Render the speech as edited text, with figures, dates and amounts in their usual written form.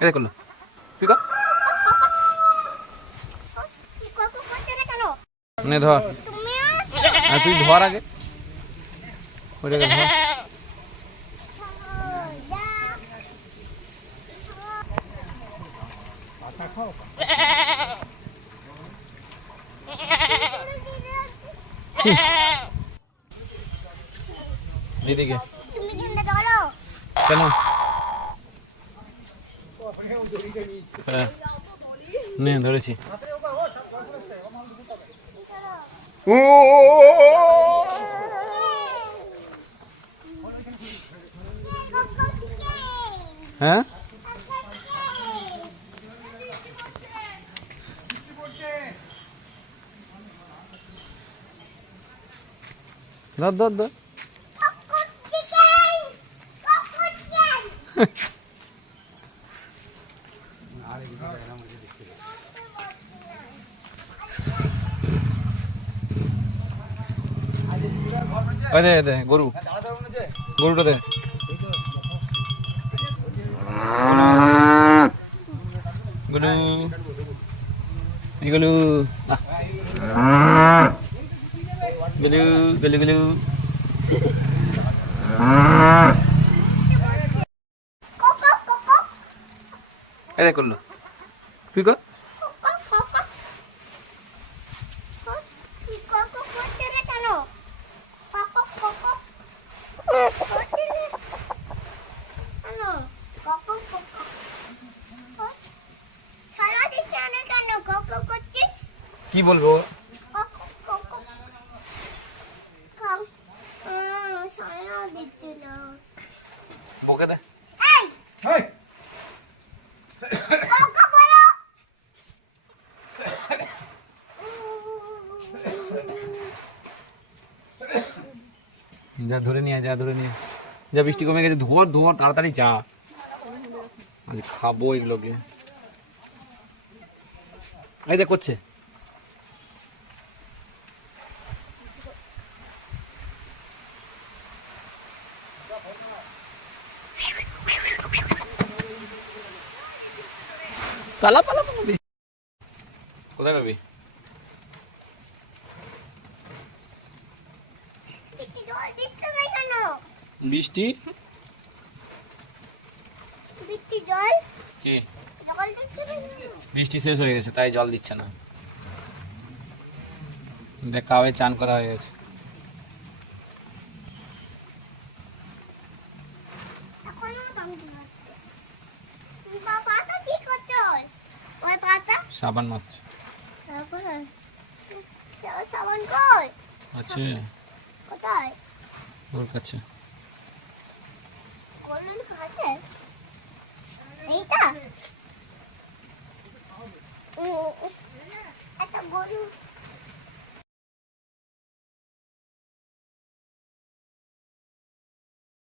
এটা করলো তুই কর নে ধর তুই ধর আগে ওটাকে ধর দিদিকে কেন হ্যাঁ নে ধরেছি হ্যাঁ ধর ধর ধর দে দে গরুটা দে গলু গলু গলু গলু গলু এটা করলো তুই কর কি বলবো বকে দে যা ধরে নিয়ে যা বৃষ্টি কমে গেছে ধোয়ার তাড়াতাড়ি যা আজ খাবো এগুলোকে এই দেখ করছে পালা কোথায় পাবি বৃষ্টি কি বৃষ্টি শেষ হয়ে গেছে তাই জল দিচ্ছে না দেখ কাবে চান করা হয়ে গেছে সাবান মাছ আছে ওর কাছে